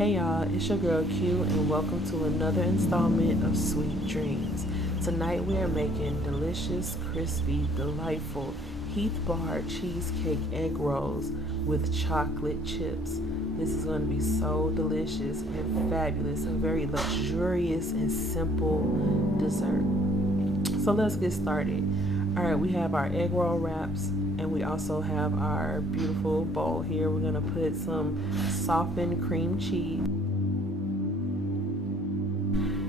Hey y'all, it's your girl Q and welcome to another installment of Sweet Dreams. Tonight we are making delicious, crispy, delightful Heath Bar cheesecake egg rolls with chocolate chips. This is going to be so delicious and fabulous, a very luxurious and simple dessert. So let's get started. Alright, we have our egg roll wraps and we also have our beautiful bowl here. We're going to put some softened cream cheese.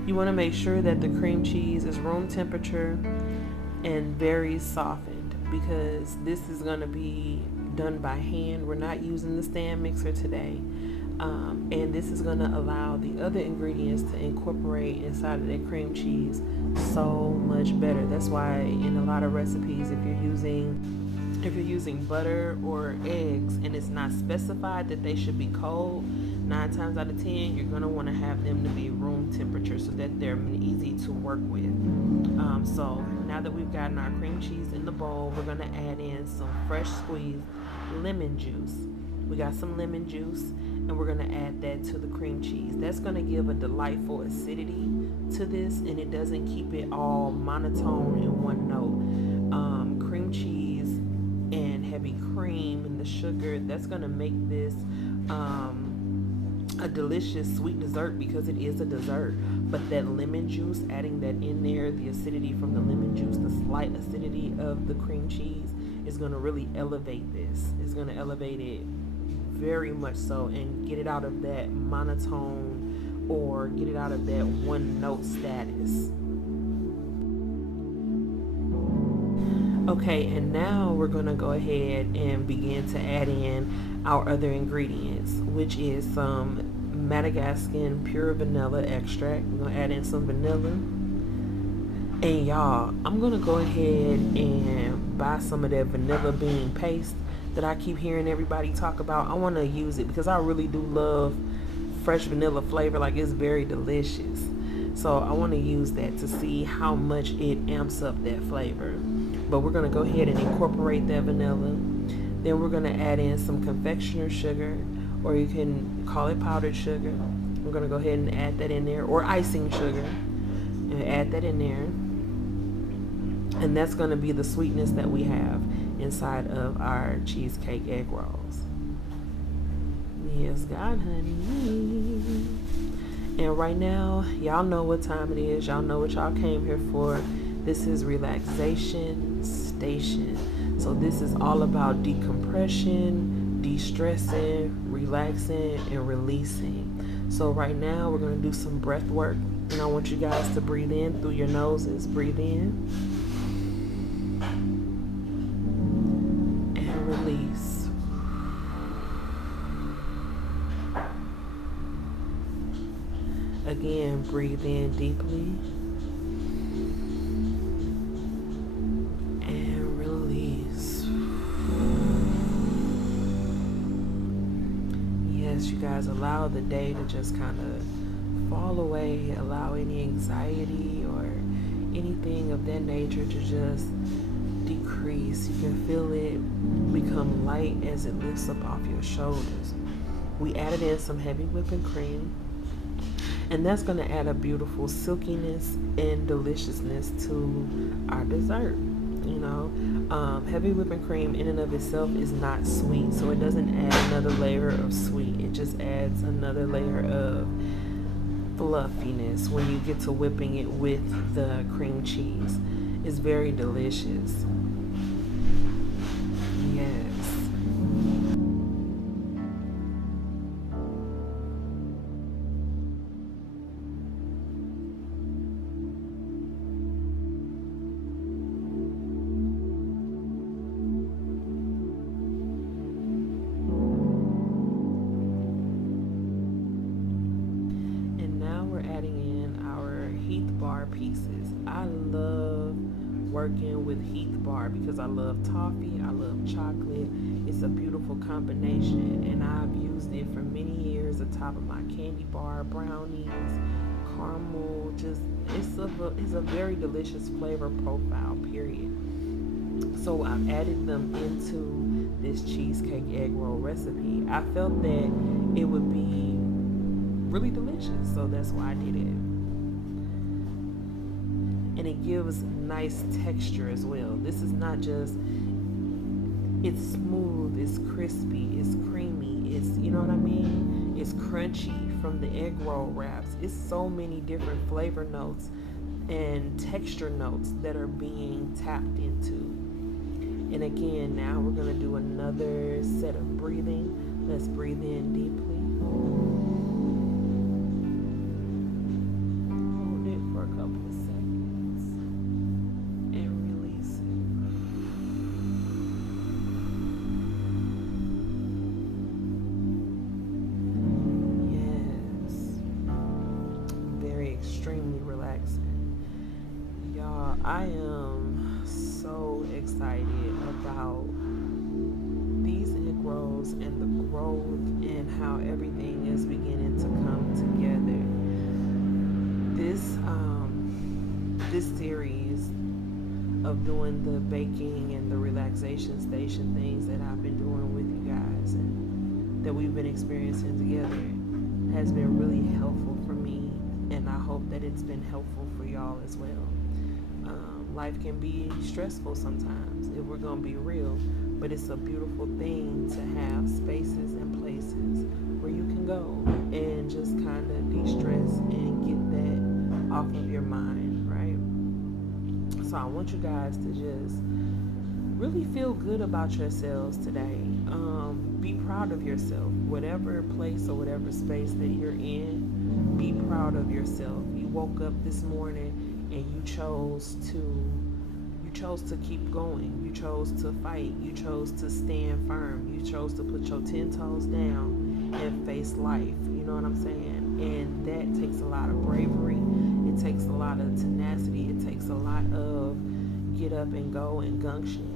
You want to make sure that the cream cheese is room temperature and very softened because this is going to be done by hand. We're not using the stand mixer today. And this is going to allow the other ingredients to incorporate inside of that cream cheese so much better. That's why in a lot of recipes, if you're using butter or eggs and it's not specified that they should be cold, 9 times out of 10 you're going to want to have them to be room temperature so that they're easy to work with. So now that we've gotten our cream cheese in the bowl, we're going to add in some fresh squeezed lemon juice. We got some lemon juice and we're going to add that to the cream cheese. That's going to give a delightful acidity to this, and it doesn't keep it all monotone in one note. Cream cheese and heavy cream and the sugar, that's going to make this a delicious sweet dessert because it is a dessert. But that lemon juice, adding that in there, the acidity from the lemon juice, the slight acidity of the cream cheese is going to really elevate this. It's going to elevate it very much so and get it out of that monotone or get it out of that one note status. Okay, and now we're going to go ahead and begin to add in our other ingredients, which is some Madagascar pure vanilla extract. We're going to add in some vanilla. And y'all, I'm going to go ahead and buy some of that vanilla bean paste that I keep hearing everybody talk about. I want to use it because I really do love fresh vanilla flavor. Like, it's very delicious. So I want to use that to see how much it amps up that flavor. But we're going to go ahead and incorporate that vanilla. Then we're going to add in some confectioner sugar, or you can call it powdered sugar. We're going to go ahead and add that in there, or icing sugar, and add that in there. And that's going to be the sweetness that we have inside of our cheesecake egg rolls. Yes, God, honey. And right now, y'all know what time it is. Y'all know what y'all came here for. This is Relaxation Station. So this is all about decompression, de-stressing, relaxing, and releasing. So right now, we're going to do some breath work. And I want you guys to breathe in through your noses. Breathe in. And release. Again, breathe in deeply. And release. Yes, you guys, allow the day to just kind of fall away. Allow any anxiety or anything of that nature to just decrease. You can feel it become light as it lifts up off your shoulders. We added in some heavy whipping cream, and that's going to add a beautiful silkiness and deliciousness to our dessert. You know, heavy whipping cream in and of itself is not sweet, so it doesn't add another layer of sweet. It just adds another layer of fluffiness when you get to whipping it with the cream cheese. It's very delicious. Yes. Pieces. I love working with Heath bar because I love toffee, I love chocolate. It's a beautiful combination, and I've used it for many years atop of my candy bar, brownies, caramel. Just it's a very delicious flavor profile, period. So I've added them into this cheesecake egg roll recipe. I felt that it would be really delicious. So that's why I did it. And it gives nice texture as well. This is not just, it's smooth, it's crispy, it's creamy, it's, you know what I mean? It's crunchy from the egg roll wraps. It's so many different flavor notes and texture notes that are being tapped into. And again, now we're going to do another set of breathing. Let's breathe in deeply. Hold it for a couple of seconds and release it. Yes. Very extremely relaxing. Y'all, I am so excited about these egg rolls and the growth and how everything is beginning to come together. This series of doing the baking and the relaxation station things that I've been doing with you guys and that we've been experiencing together has been really helpful for me, and I hope that it's been helpful for y'all as well. Life can be stressful sometimes, if we're going to be real, but it's a beautiful thing to have spaces and places where you can go and just kind of de-stress and get that off of your mind, right? So I want you guys to just really feel good about yourselves today. Be proud of yourself. Whatever place or whatever space that you're in, be proud of yourself. You woke up this morning and you chose to keep going. You chose to fight. You chose to stand firm. You chose to put your 10 toes down and face life. You know what I'm saying? And that takes a lot of bravery. It takes a lot of tenacity. It takes a lot of get up and go and gumption.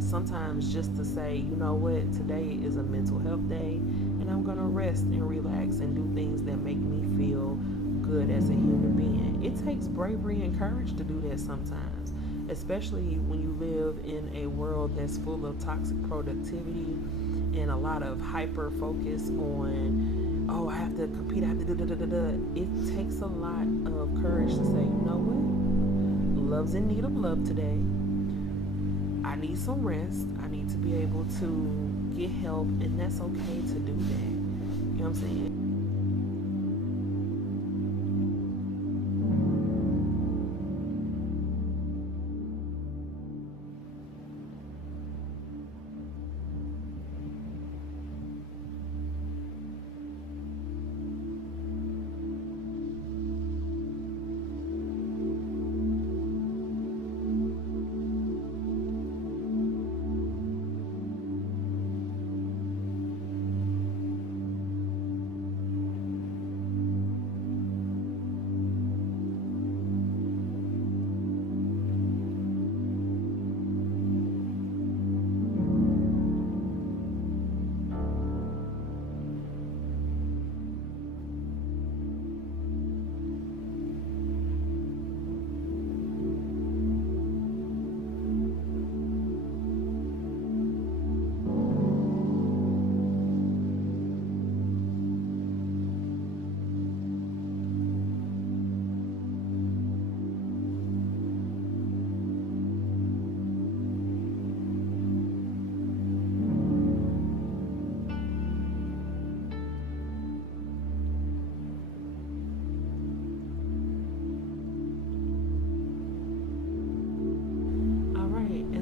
Sometimes just to say, you know what, today is a mental health day and I'm going to rest and relax and do things that make me feel good as a human being. It takes bravery and courage to do that sometimes, especially when you live in a world that's full of toxic productivity and a lot of hyper focus on, oh, I have to compete, I have to do da-da-da-da. It takes a lot of courage to say, you know what, love's in need of love today. I need some rest. I need to be able to get help, and that's okay to do that. You know what I'm saying?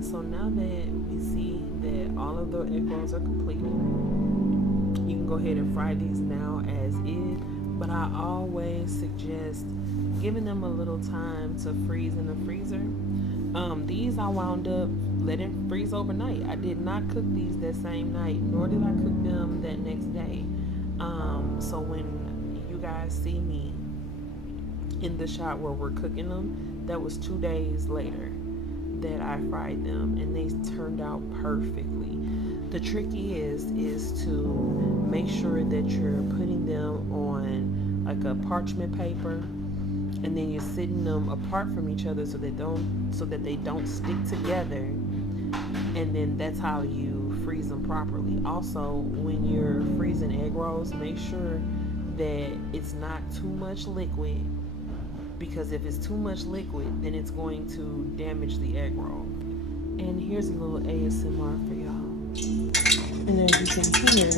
So now that we see that all of the egg rolls are completed, you can go ahead and fry these now as is, but I always suggest giving them a little time to freeze in the freezer. These I wound up letting freeze overnight. I did not cook these that same night, nor did I cook them that next day. So when you guys see me in the shot where we're cooking them, that was 2 days later that I fried them, and they turned out perfectly. The trick is to make sure that you're putting them on like a parchment paper, and then you're sitting them apart from each other so that they don't stick together, and then that's how you freeze them properly. Also, when you're freezing egg rolls, make sure that it's not too much liquid, because if it's too much liquid, then it's going to damage the egg roll. And here's a little ASMR for y'all. And as you can hear,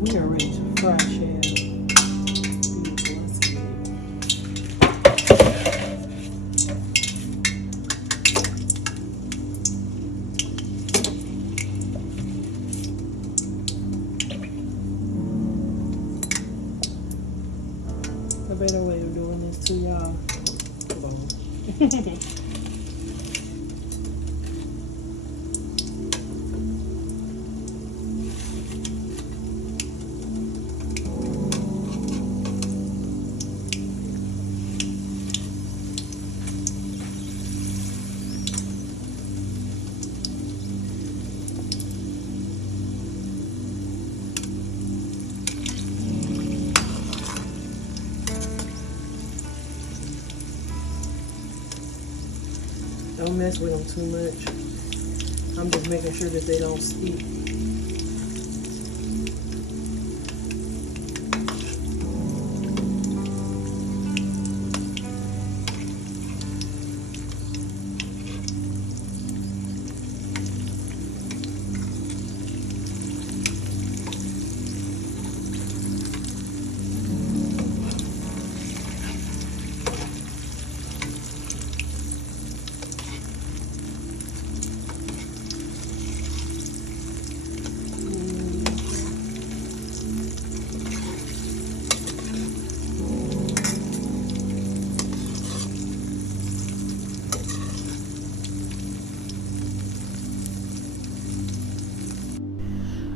we are ready to fry shell. Beautiful, let's get it. A better way of doing this too, y'all. Don't mess with them too much. I'm just making sure that they don't stick.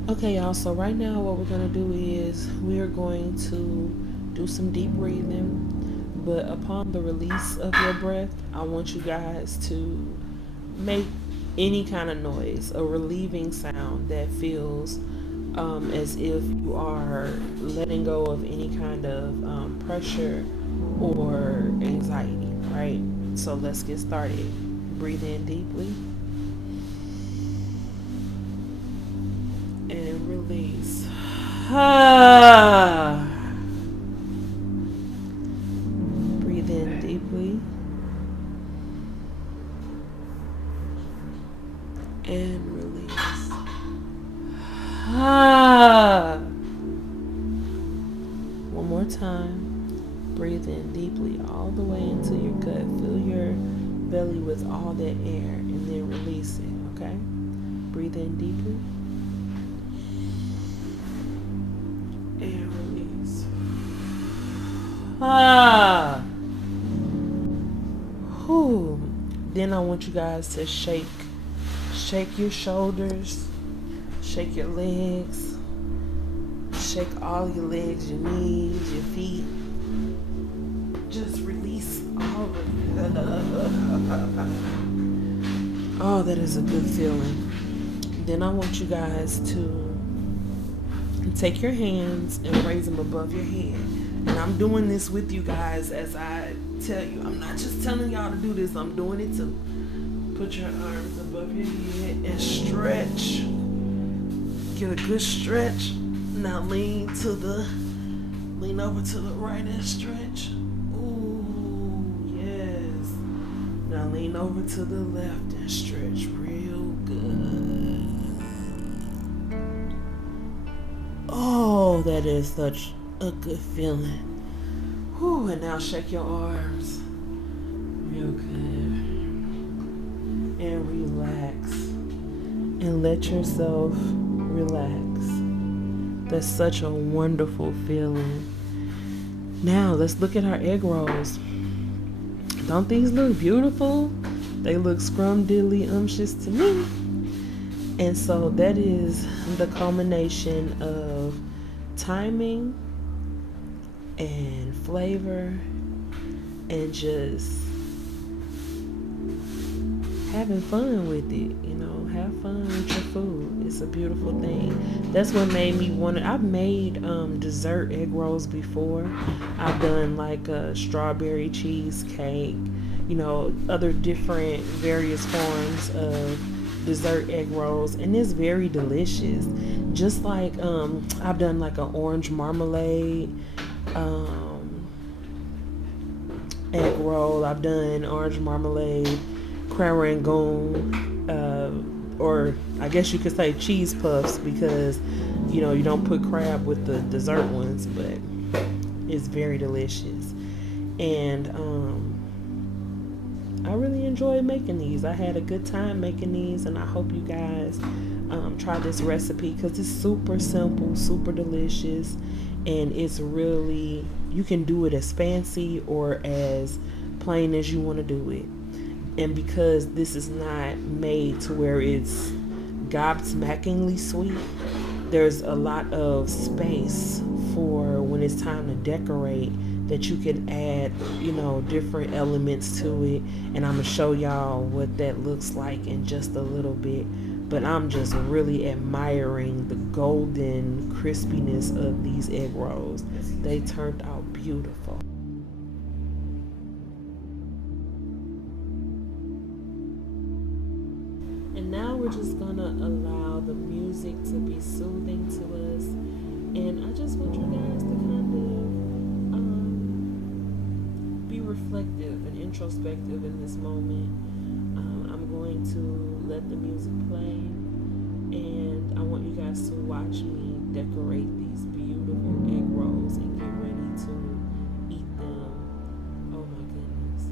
Okay, y'all, so right now what we're going to do is we're going to do some deep breathing, but upon the release of your breath, I want you guys to make any kind of noise, a relieving sound that feels as if you are letting go of any kind of pressure or anxiety, right? So let's get started. Breathe in deeply. And release. Breathe in deeply. And release. One more time. Breathe in deeply all the way into your gut. Fill your belly with all that air and then release it, okay? Breathe in deeply. And release. Whew. Then I want you guys to shake your shoulders, shake your legs, shake all your legs, your knees, your feet. Just release all of it. Oh, that is a good feeling. Then I want you guys to take your hands and raise them above your head. And I'm doing this with you guys as I tell you. I'm not just telling y'all to do this, I'm doing it too. Put your arms above your head and stretch. Get a good stretch. Now lean over to the right and stretch. Ooh, yes. Now lean over to the left and stretch real good. Oh, that is such a good feeling. Whew, and now shake your arms. Real good. And relax. And let yourself relax. That's such a wonderful feeling. Now, let's look at our egg rolls. Don't these look beautiful? They look scrumdiddly-umptious to me. And so that is the culmination of timing and flavor and just having fun with it, you know, have fun with your food. It's a beautiful thing. That's what made me want to. I've made dessert egg rolls before. I've done like a strawberry cheesecake, you know, other different various forms of dessert egg rolls, and it's very delicious. Just like I've done like an orange marmalade egg roll. I've done orange marmalade, crab rangoon, or I guess you could say cheese puffs, because you know you don't put crab with the dessert ones, but it's very delicious. And I really enjoy making these. I had a good time making these, and I hope you guys try this recipe, because it's super simple, super delicious, and it's really, you can do it as fancy or as plain as you want to do it. And because this is not made to where it's gobsmackingly sweet, there's a lot of space for when it's time to decorate, that you can add, you know, different elements to it. And I'm gonna show y'all what that looks like in just a little bit. But I'm just really admiring the golden crispiness of these egg rolls. They turned out beautiful. And now we're just gonna allow the music to be soothing to us. And I just want you guys to kind of be reflective and introspective in this moment. I'm going to let the music play, and I want you guys to watch me decorate these beautiful egg rolls and get ready to eat them. Oh my goodness.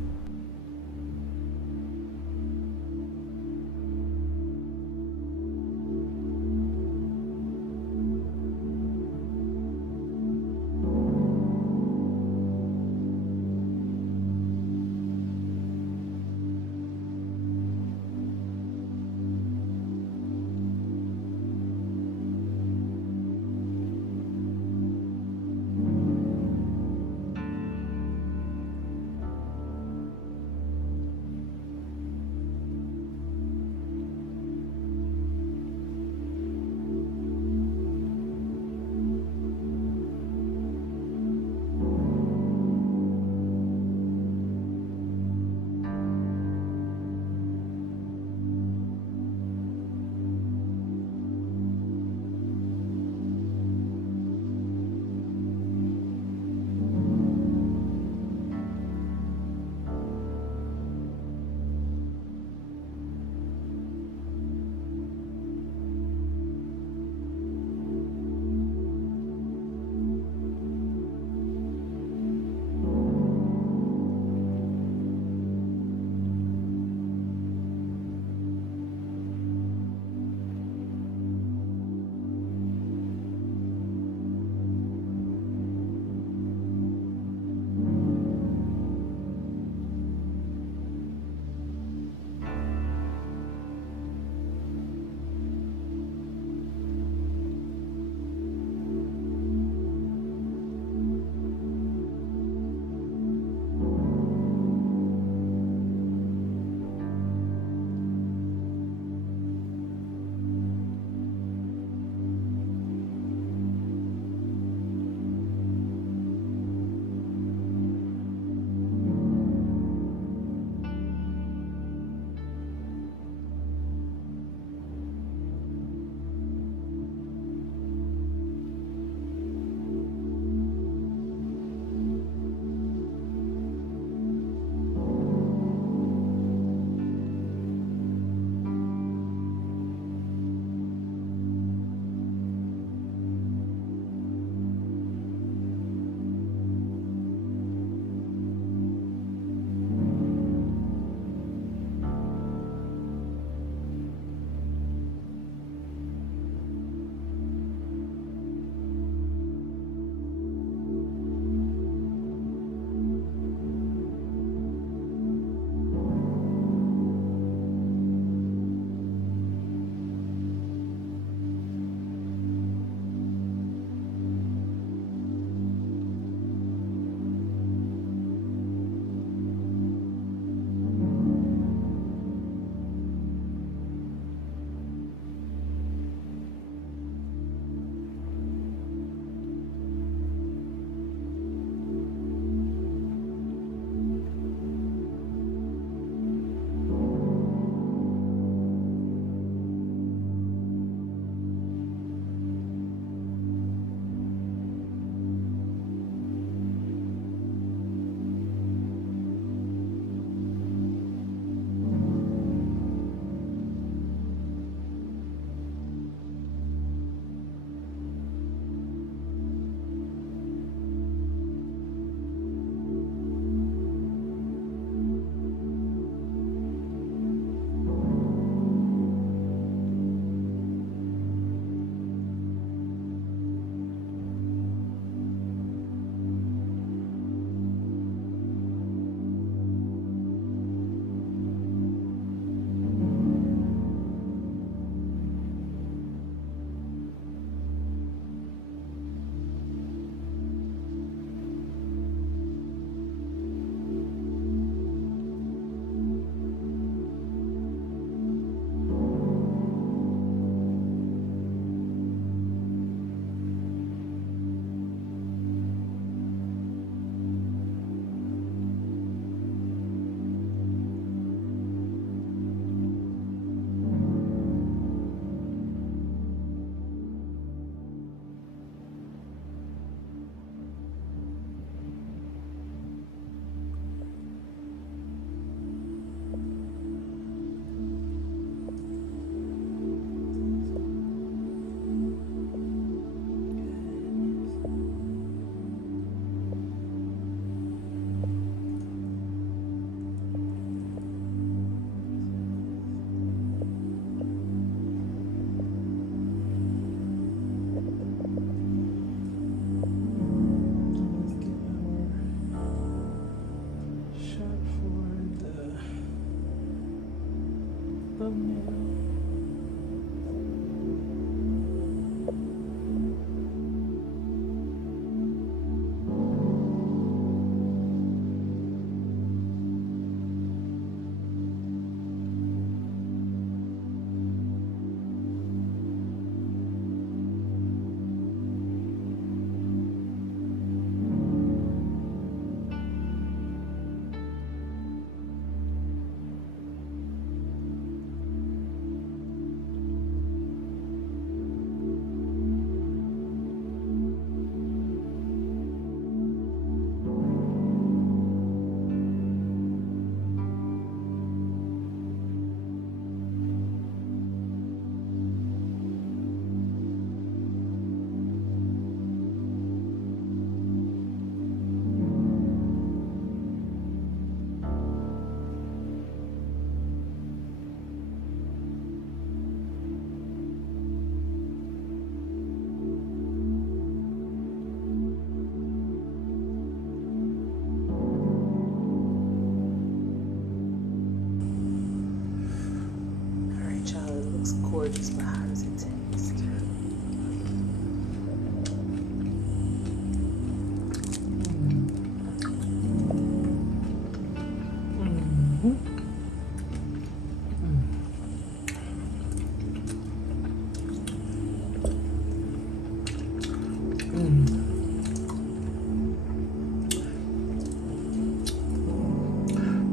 nice, but how does it taste?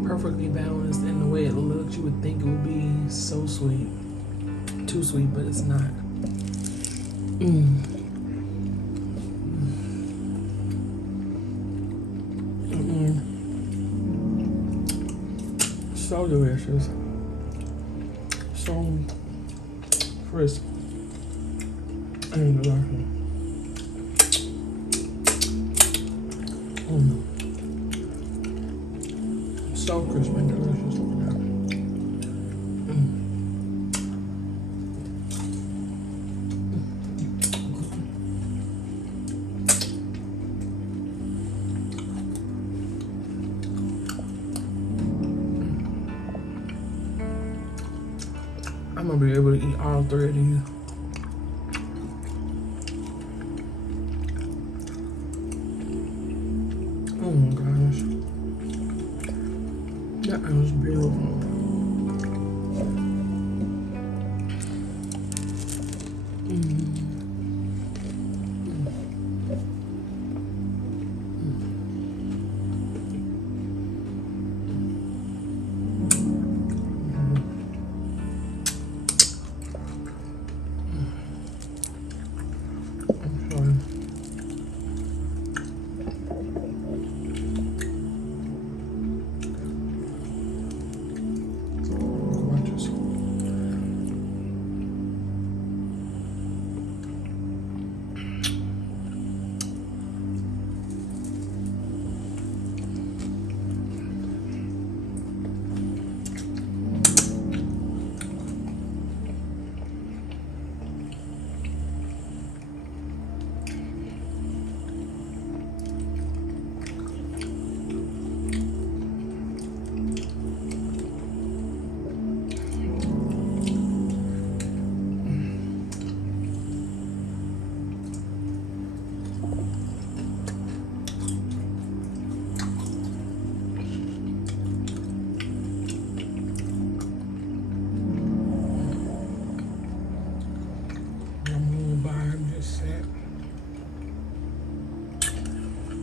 Perfectly balanced in the way it looks. You would think it would be so sweet. Too sweet, but it's not. So delicious. So crisp and delicious. So crisp and delicious. Look at that. I'm gonna be able to eat all 3 of these. Oh my gosh. That is beautiful.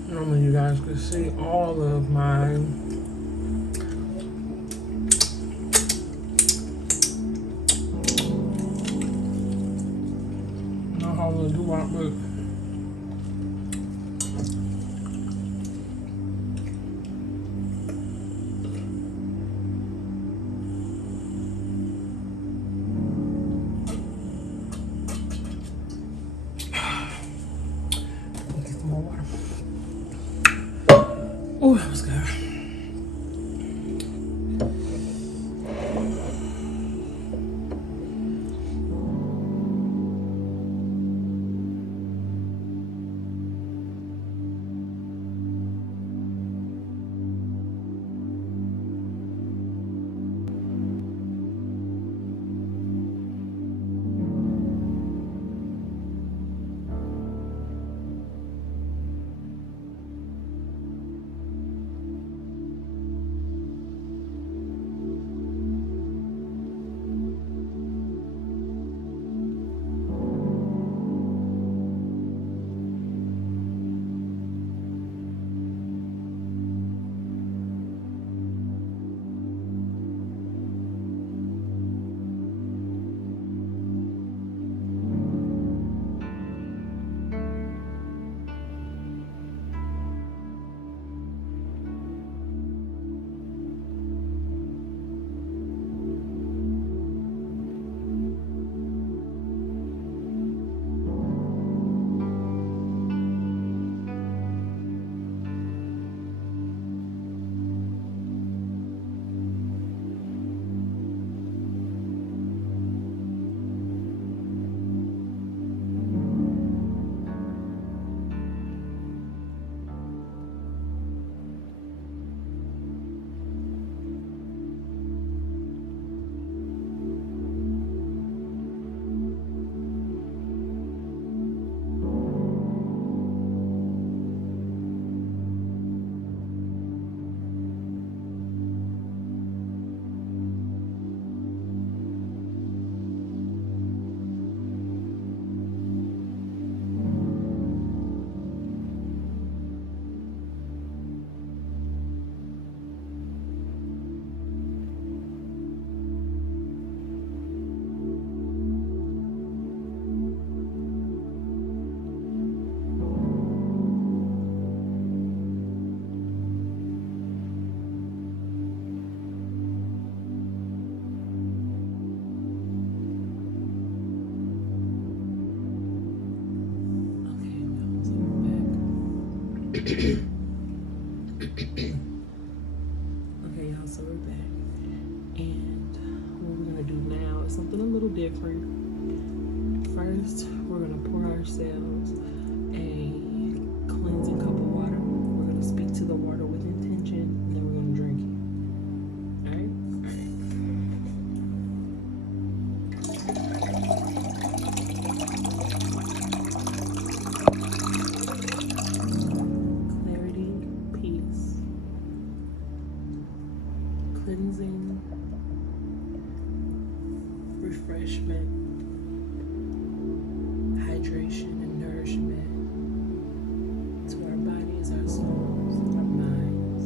Normally you guys could see all of my not how to do it, but oh, that was good. Okay, y'all, so we're back. And what we're gonna do now is something a little different. First, we're gonna pour ourselves a cleansing cup of water. We're gonna speak to the water with intention, and then we're gonna drink it. Clarity, peace, cleansing, refreshment, hydration, and nourishment to our bodies, our souls, our minds.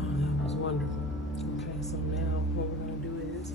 Oh, that was wonderful. Okay, so now what we're going to do is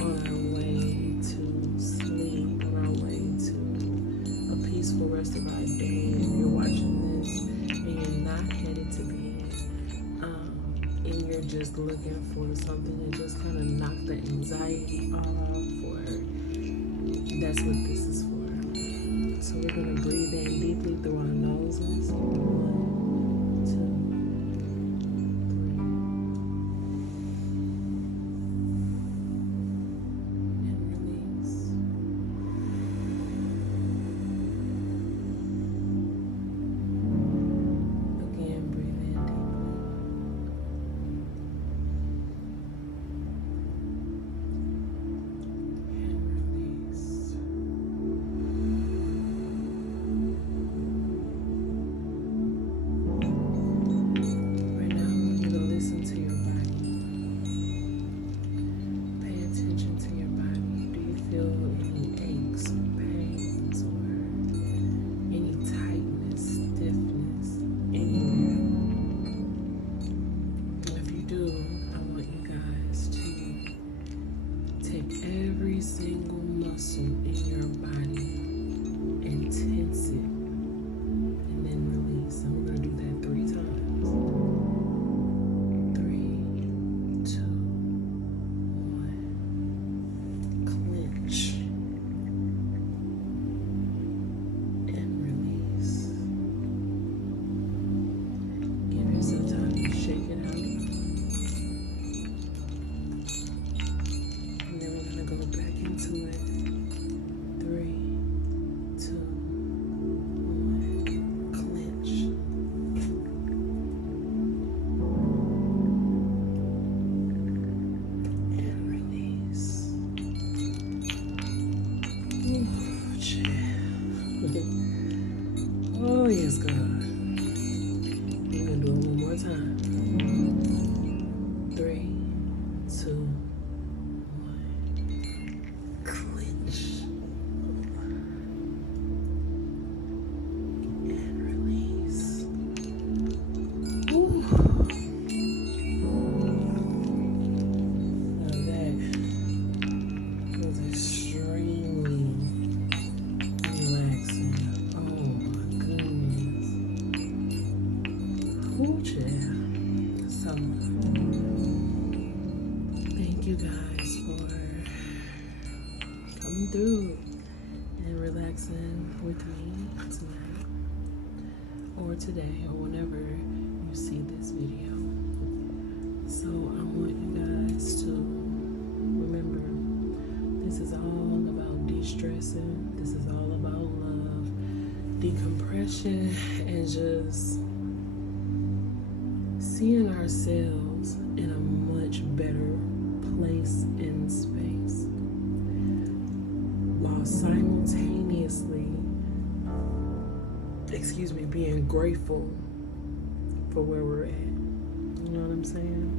on our way to sleep, on our way to a peaceful rest of our day. If you're watching this and you're not headed to bed, and you're just looking for something to just kind of knock the anxiety off, or that's what this is for. So we're going to breathe in deeply through our noses. 1, 2, 3. Oh, yes, God. We're going to do it one more time. 3, 2, 1. Clench. And release. Ooh. Now that was extremely relaxing. Oh my goodness. Ooh, child. So, thank you guys for coming through and relaxing with me tonight or today or whenever you see this video. So I want you guys to remember, this is all about de-stressing. This is all about love, decompression, and just seeing ourselves in a much better place and space while simultaneously, being grateful for where we're at. You know what I'm saying?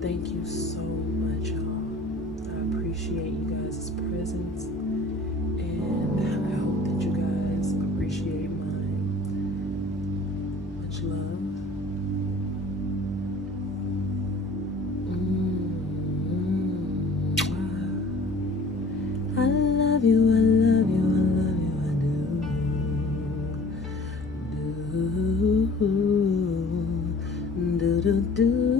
Thank you so much, y'all. I appreciate you guys' presence, and I hope that you guys appreciate mine. Much love. I love you, I love you, I love you, I do. Do, do, do.